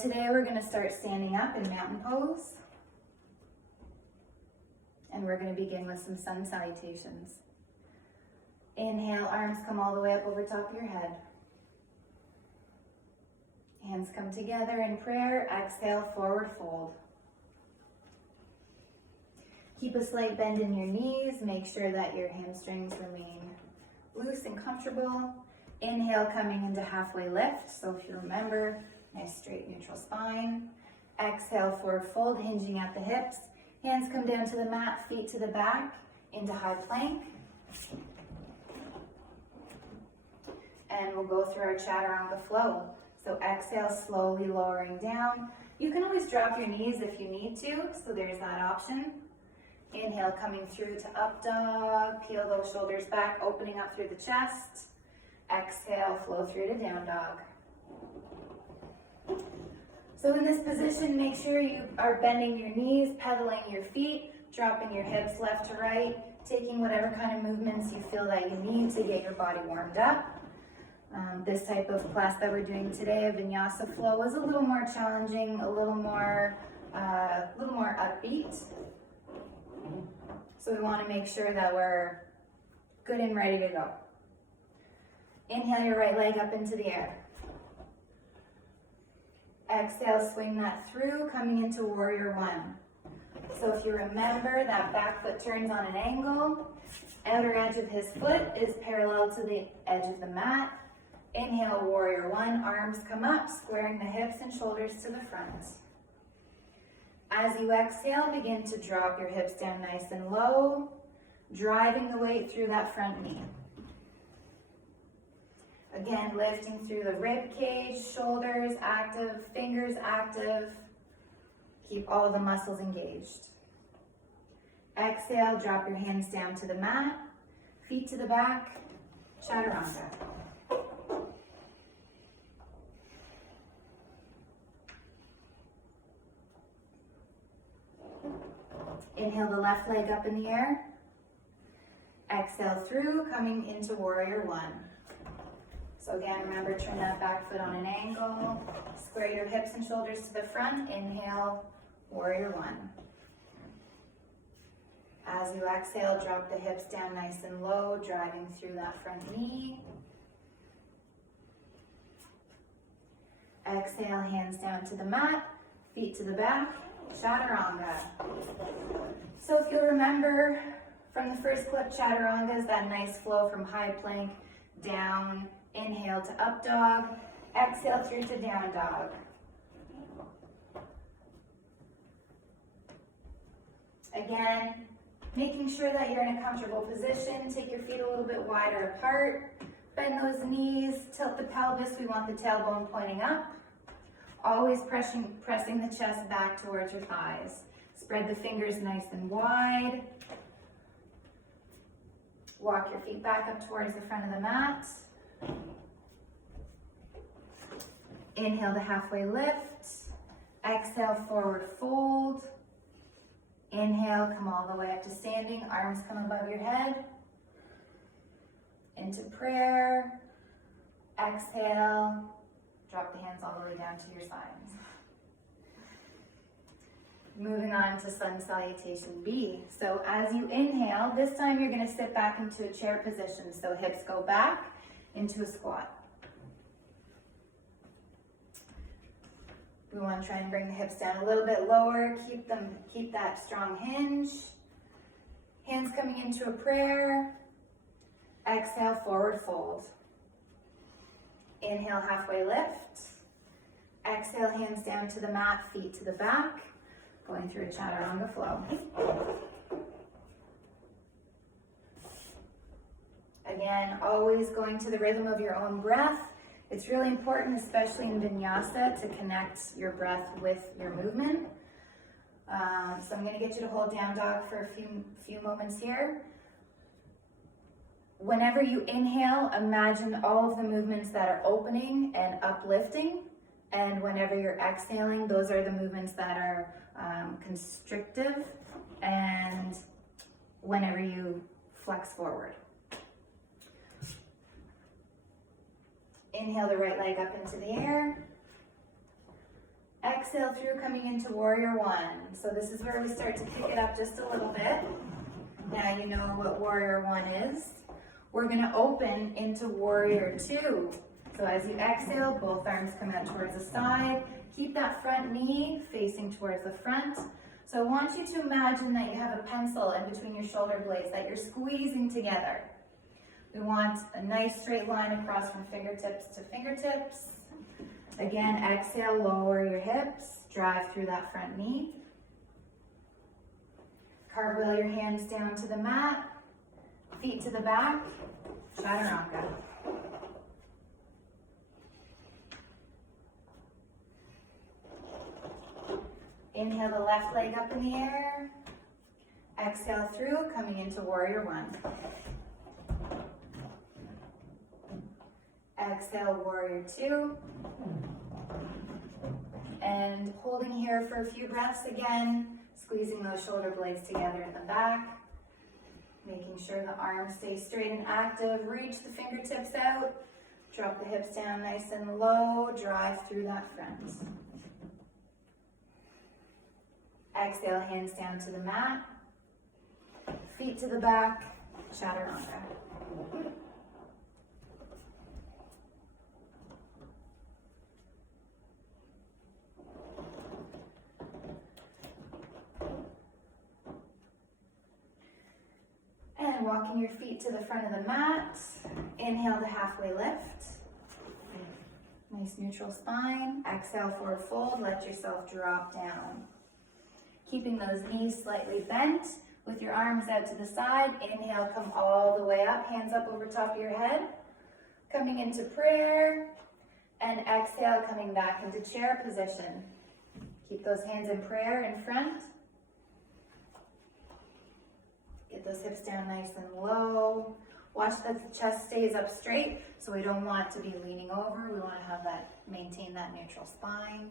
today we're going to start standing up in mountain pose. And we're going to begin with some sun salutations. Inhale, arms come all the way up over top of your head. Hands come together in prayer. Exhale, forward fold. Keep a slight bend in your knees. Make sure that your hamstrings remain loose and comfortable. Inhale, coming into halfway lift. So if you remember, nice straight neutral spine. Exhale, forward fold, hinging at the hips. Hands come down to the mat, feet to the back, into high plank. And we'll go through our chaturanga flow. So exhale, slowly lowering down. You can always drop your knees if you need to, so there's that option. Inhale, coming through to up dog. Peel those shoulders back, opening up through the chest. Exhale, flow through to down dog. So in this position, make sure you are bending your knees, pedaling your feet, dropping your hips left to right, taking whatever kind of movements you feel that you need to get your body warmed up. This type of class that we're doing today, a Vinyasa Flow, is a little more challenging, a little more upbeat. So we want to make sure that we're good and ready to go. Inhale your right leg up into the air. Exhale, swing that through, coming into warrior one. So if you remember, that back foot turns on an angle. Outer edge of his foot is parallel to the edge of the mat. Inhale, warrior one, arms come up, squaring the hips and shoulders to the front. As you exhale, begin to drop your hips down nice and low, driving the weight through that front knee. Again, lifting through the rib cage, shoulders active, fingers active. Keep all of the muscles engaged. Exhale, drop your hands down to the mat, feet to the back, chaturanga. Inhale the left leg up in the air. Exhale through, coming into warrior one. So again, remember, turn that back foot on an angle. Square your hips and shoulders to the front. Inhale, warrior one. As you exhale, drop the hips down nice and low, driving through that front knee. Exhale, hands down to the mat, feet to the back, chaturanga. So if you'll remember from the first clip, chaturanga is that nice flow from high plank down. Inhale to up dog, exhale through to down dog. Again, making sure that you're in a comfortable position. Take your feet a little bit wider apart. Bend those knees, tilt the pelvis. We want the tailbone pointing up. Always pressing the chest back towards your thighs. Spread the fingers nice and wide. Walk your feet back up towards the front of the mat. Inhale to halfway lift. Exhale, forward fold. Inhale, come all the way up to standing. Arms come above your head. Into prayer. Exhale. Drop the hands all the way down to your sides. Moving on to sun salutation B. So as you inhale, this time you're going to sit back into a chair position. So hips go back into a squat. We want to try and bring the hips down a little bit lower. Keep that strong hinge. Hands coming into a prayer. Exhale, forward fold. Inhale, halfway lift. Exhale, hands down to the mat, feet to the back. Going through a chaturanga flow. Again, always going to the rhythm of your own breath. It's really important, especially in Vinyasa, to connect your breath with your movement. So I'm going to get you to hold down dog for a few moments here. Whenever you inhale, imagine all of the movements that are opening and uplifting. And whenever you're exhaling, those are the movements that are constrictive, and whenever you flex forward. Inhale the right leg up into the air. Exhale through, coming into warrior one. So this is where we start to kick it up just a little bit. Now you know what warrior one is. We're gonna open into warrior two. So as you exhale, both arms come out towards the side. Keep that front knee facing towards the front. So I want you to imagine that you have a pencil in between your shoulder blades that you're squeezing together. We want a nice straight line across from fingertips to fingertips. Again, exhale, lower your hips, drive through that front knee. Cartwheel your hands down to the mat, feet to the back, chaturanga. Inhale the left leg up in the air. Exhale through, coming into warrior one. Exhale, warrior two. And holding here for a few breaths again, squeezing those shoulder blades together in the back. Making sure the arms stay straight and active. Reach the fingertips out. Drop the hips down nice and low. Drive through that front. Exhale, hands down to the mat. Feet to the back, chaturanga. And walking your feet to the front of the mat. Inhale to halfway lift. Nice neutral spine. Exhale, forward fold. Let yourself drop down. Keeping those knees slightly bent with your arms out to the side. Inhale, come all the way up. Hands up over top of your head. Coming into prayer. And exhale, coming back into chair position. Keep those hands in prayer in front. Get those hips down nice and low. Watch that the chest stays up straight, so we don't want to be leaning over. We want to have that, maintain that neutral spine.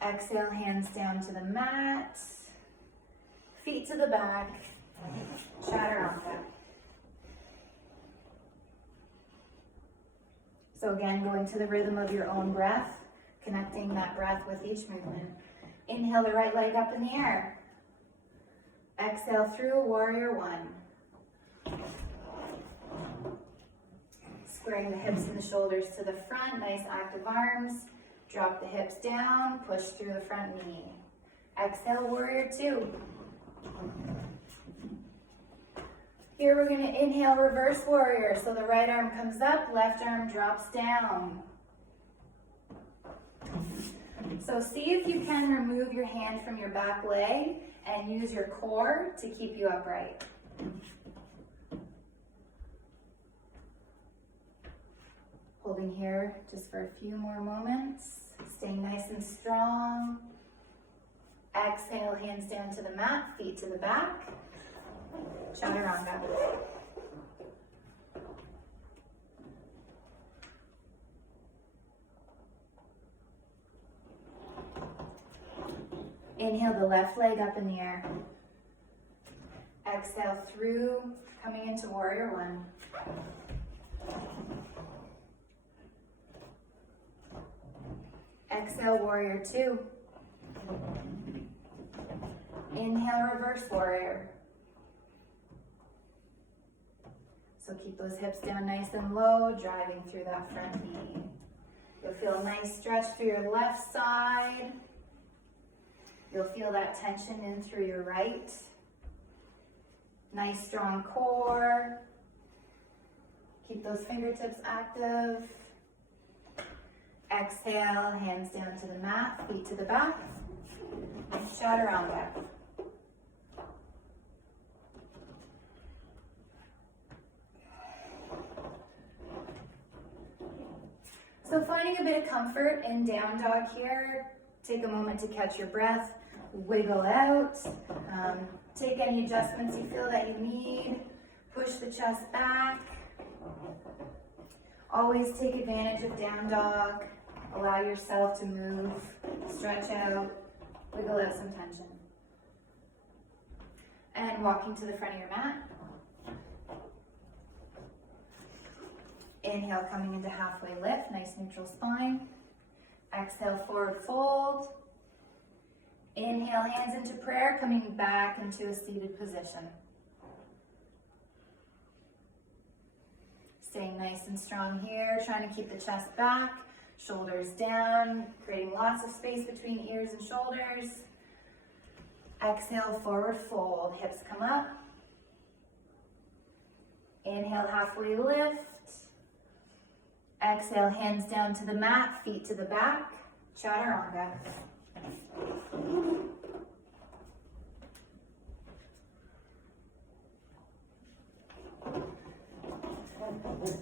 Exhale, hands down to the mat. Feet to the back. Chaturanga. So again, going to the rhythm of your own breath, connecting that breath with each movement. Inhale the right leg up in the air. Exhale through, warrior one. Squaring the hips and the shoulders to the front, nice active arms. Drop the hips down, push through the front knee. Exhale, warrior two. Here we're gonna inhale, reverse warrior. So the right arm comes up, left arm drops down. So see if you can remove your hand from your back leg and use your core to keep you upright. Holding here just for a few more moments. Staying nice and strong. Exhale, hands down to the mat, feet to the back. Chaturanga. Inhale the left leg up in the air. Exhale through, coming into warrior one. Exhale, warrior two. Inhale, reverse warrior. So keep those hips down nice and low, driving through that front knee. You'll feel a nice stretch through your left side. You'll feel that tension in through your right. Nice strong core. Keep those fingertips active. Exhale, hands down to the mat, feet to the back. Chaturanga. So finding a bit of comfort in down dog here. Take a moment to catch your breath, wiggle out. Take any adjustments you feel that you need. Push the chest back. Always take advantage of down dog. Allow yourself to move, stretch out, wiggle out some tension. And walking to the front of your mat. Inhale, coming into halfway lift, nice neutral spine. Exhale, forward fold. Inhale, hands into prayer, coming back into a seated position. Staying nice and strong here, trying to keep the chest back, shoulders down, creating lots of space between ears and shoulders. Exhale, forward fold, hips come up. Inhale, halfway lift. Exhale, hands down to the mat, feet to the back, chaturanga.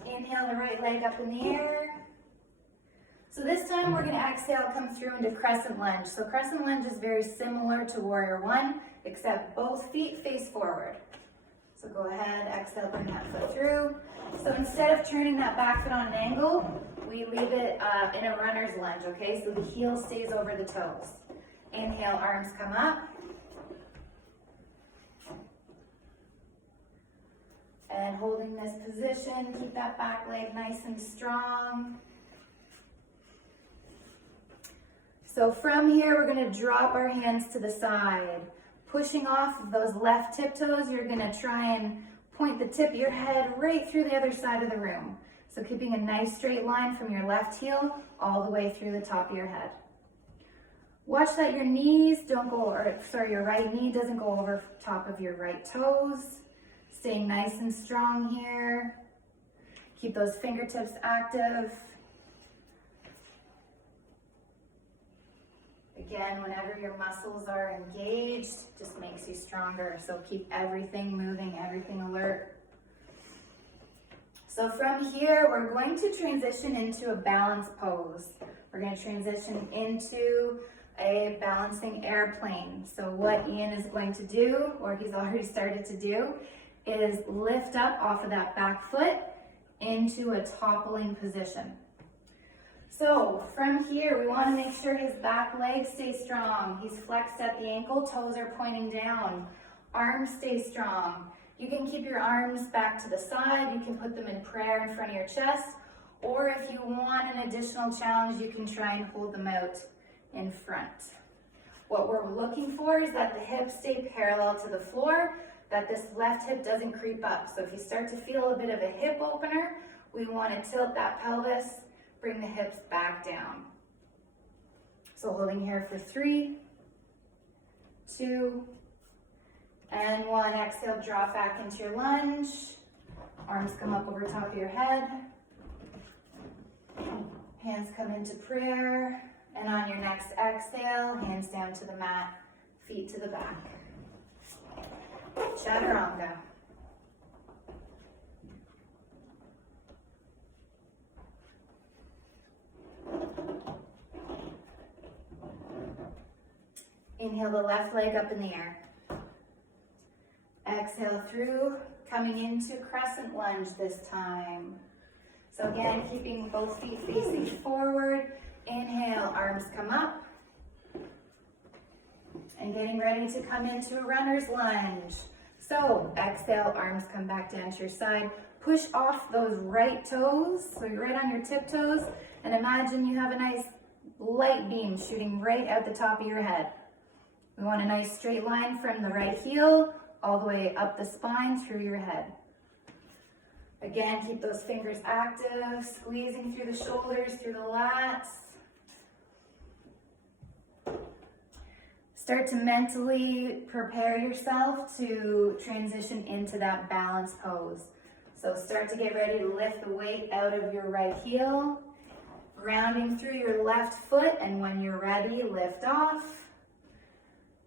Inhale the right leg up in the air. So this time we're going to exhale, come through into crescent lunge. So crescent lunge is very similar to warrior one, except both feet face forward. So go ahead, exhale, bring that foot through. So instead of turning that back foot on an angle, we leave it in a runner's lunge, okay? So the heel stays over the toes. Inhale, arms come up. And holding this position, keep that back leg nice and strong. So from here, we're gonna drop our hands to the side. Pushing off of those left tiptoes, you're gonna try and point the tip of your head right through the other side of the room. So keeping a nice straight line from your left heel all the way through the top of your head. Watch that your knees don't go, your right knee doesn't go over top of your right toes. Staying nice and strong here. Keep those fingertips active. Again, whenever your muscles are engaged, just makes you stronger. So keep everything moving, everything alert. So from here, we're going to transition into a balance pose. We're going to transition into a balancing airplane. So what Ian is going to do, or he's already started to do, is lift up off of that back foot into a toppling position. So from here, we want to make sure his back leg stays strong. He's flexed at the ankle, toes are pointing down. Arms stay strong. You can keep your arms back to the side. You can put them in prayer in front of your chest. Or if you want an additional challenge, you can try and hold them out in front. What we're looking for is that the hips stay parallel to the floor, that this left hip doesn't creep up. So if you start to feel a bit of a hip opener, we want to tilt that pelvis, bring the hips back down. So holding here for 3, 2, and 1. Exhale, drop back into your lunge. Arms come up over top of your head. Hands come into prayer. And on your next exhale, hands down to the mat, feet to the back. Chaturanga. Inhale the left leg up in the air. Exhale through, coming into crescent lunge this time. So again, keeping both feet facing forward. Inhale, arms come up. And getting ready to come into a runner's lunge. So exhale, arms come back down to your side. Push off those right toes, so you're right on your tiptoes, and imagine you have a nice light beam shooting right out the top of your head. We want a nice straight line from the right heel all the way up the spine through your head. Again, keep those fingers active, squeezing through the shoulders, through the lats. Start to mentally prepare yourself to transition into that balance pose. So start to get ready to lift the weight out of your right heel, grounding through your left foot, and when you're ready, lift off.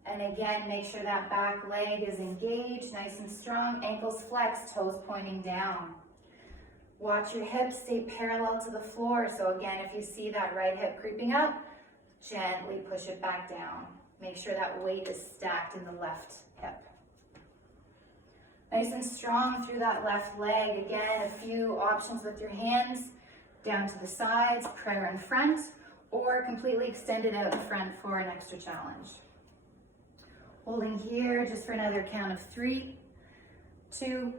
And again, make sure that back leg is engaged, nice and strong, ankles flexed, toes pointing down. Watch your hips stay parallel to the floor. So again, if you see that right hip creeping up, gently push it back down. Make sure that weight is stacked in the left hip. Nice and strong through that left leg. Again, a few options with your hands down to the sides, prayer in front, or completely extended out in front for an extra challenge. Holding here just for another count of 3, 2,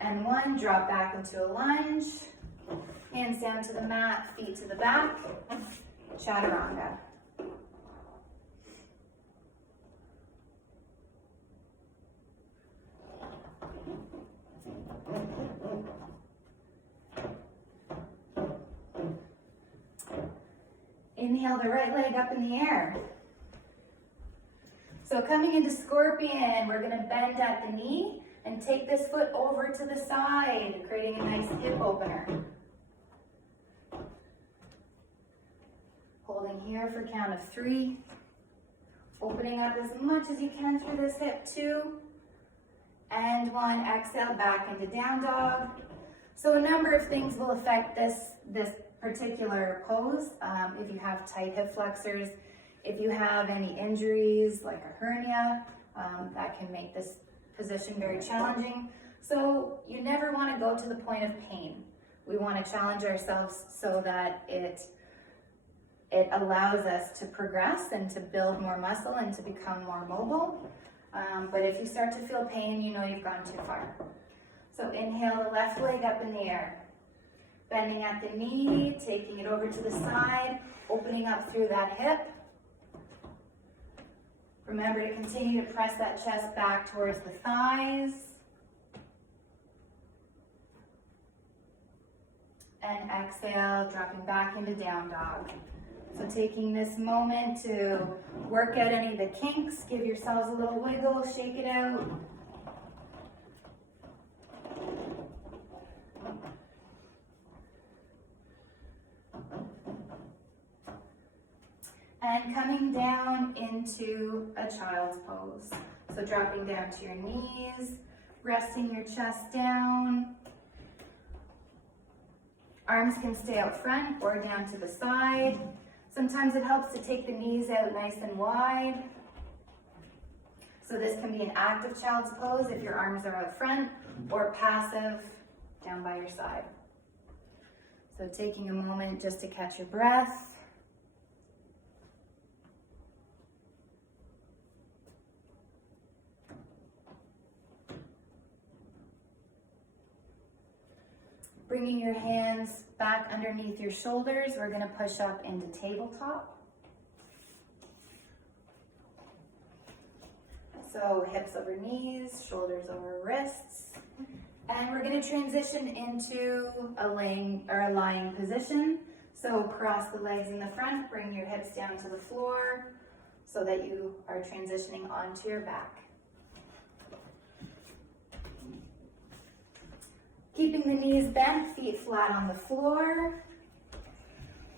and 1. Drop back into a lunge. Hands down to the mat, feet to the back. chaturanga. Inhale the right leg up in the air. So coming into scorpion, we're gonna bend at the knee and take this foot over to the side, creating a nice hip opener. Holding here for count of 3. Opening up as much as you can through this hip, 2. And 1, exhale back into down dog. So a number of things will affect this particular pose. If you have tight hip flexors, if you have any injuries like a hernia, that can make this position very challenging. So you never want to go to the point of pain. We want to challenge ourselves so that it allows us to progress and to build more muscle and to become more mobile. But if you start to feel pain, you know you've gone too far. So inhale the left leg up in the air. Bending at the knee, taking it over to the side, opening up through that hip. Remember to continue to press that chest back towards the thighs. And exhale, dropping back into down dog. So taking this moment to work out any of the kinks, give yourselves a little wiggle, shake it out. And coming down into a child's pose. So dropping down to your knees, resting your chest down. Arms can stay out front or down to the side. Sometimes it helps to take the knees out nice and wide. So this can be an active child's pose if your arms are out front, or passive down by your side. So taking a moment just to catch your breath. Bringing your hands back underneath your shoulders, we're going to push up into tabletop. So hips over knees, shoulders over wrists. And we're going to transition into a lying position. So cross the legs in the front, bring your hips down to the floor so that you are transitioning onto your back. Keeping the knees bent, feet flat on the floor.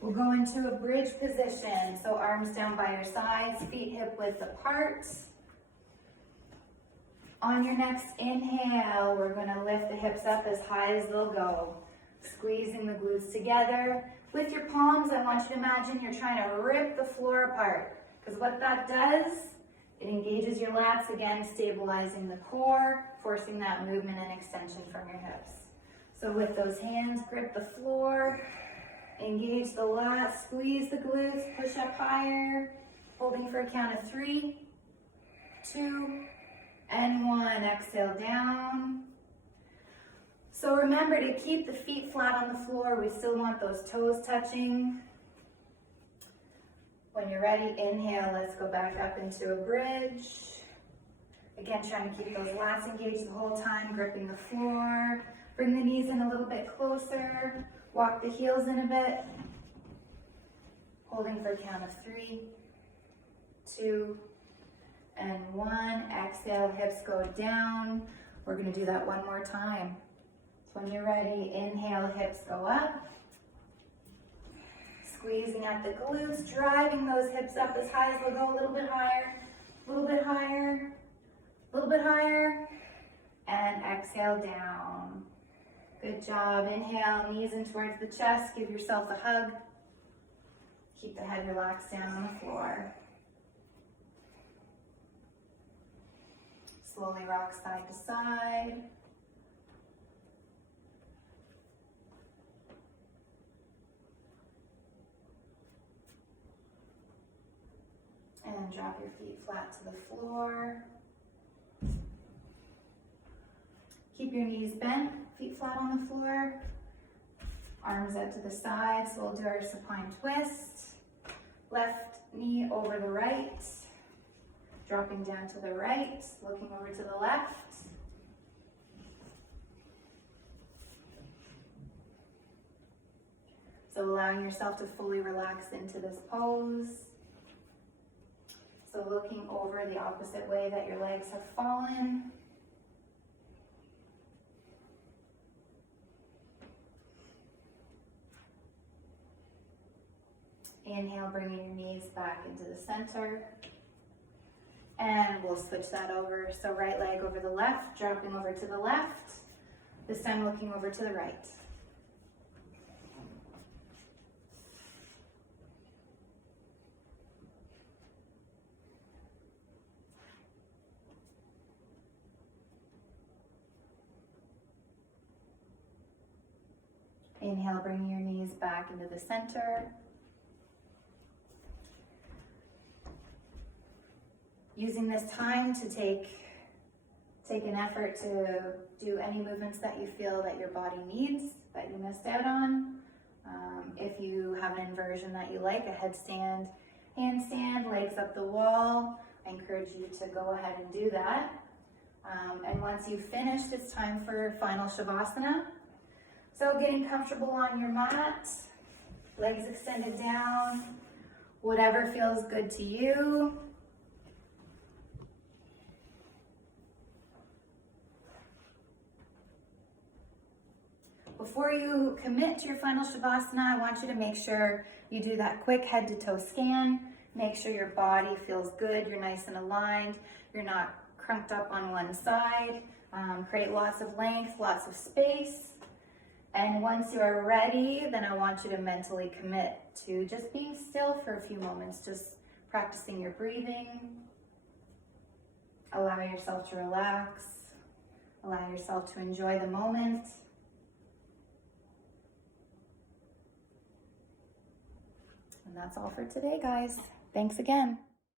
We'll go into a bridge position. So arms down by your sides, feet hip width apart. On your next inhale, we're going to lift the hips up as high as they'll go. Squeezing the glutes together. With your palms, I want you to imagine you're trying to rip the floor apart. Because what that does, it engages your lats again, stabilizing the core, forcing that movement and extension from your hips. So with those hands, grip the floor, engage the lats, squeeze the glutes, push up higher, holding for a count of 3, 2, and 1. Exhale down. So remember to keep the feet flat on the floor. We still want those toes touching. When you're ready, inhale, let's go back up into a bridge. Again, trying to keep those lats engaged the whole time, gripping the floor. Bring the knees in a little bit closer. Walk the heels in a bit. Holding for a count of 3, 2, and 1. Exhale, hips go down. We're going to do that one more time. So when you're ready, inhale, hips go up. Squeezing at the glutes, driving those hips up as high as they'll go, a little bit higher, a little bit higher, a little bit higher, and exhale down. Good job. Inhale, knees in towards the chest. Give yourself a hug. Keep the head relaxed down on the floor. Slowly rock side to side. And drop your feet flat to the floor. Keep your knees bent, feet flat on the floor. Arms out to the side, so we'll do our supine twist. Left knee over the right, dropping down to the right, looking over to the left. So allowing yourself to fully relax into this pose. So looking over the opposite way that your legs have fallen. Inhale, bringing your knees back into the center. And we'll switch that over. So right leg over the left, dropping over to the left. This time looking over to the right. Inhale, bringing your knees back into the center. Using this time to take an effort to do any movements that you feel that your body needs, that you missed out on. If you have an inversion that you like, a headstand, handstand, legs up the wall, I encourage you to go ahead and do that. And once you've finished, it's time for final Shavasana. So getting comfortable on your mat, legs extended down, whatever feels good to you. Before you commit to your final Shavasana, I want you to make sure you do that quick head to toe scan. Make sure your body feels good, you're nice and aligned, you're not crunked up on one side. Create lots of length, lots of space. And once you are ready, then I want you to mentally commit to just being still for a few moments, just practicing your breathing. Allow yourself to relax. Allow yourself to enjoy the moment. And that's all for today, guys. Thanks again.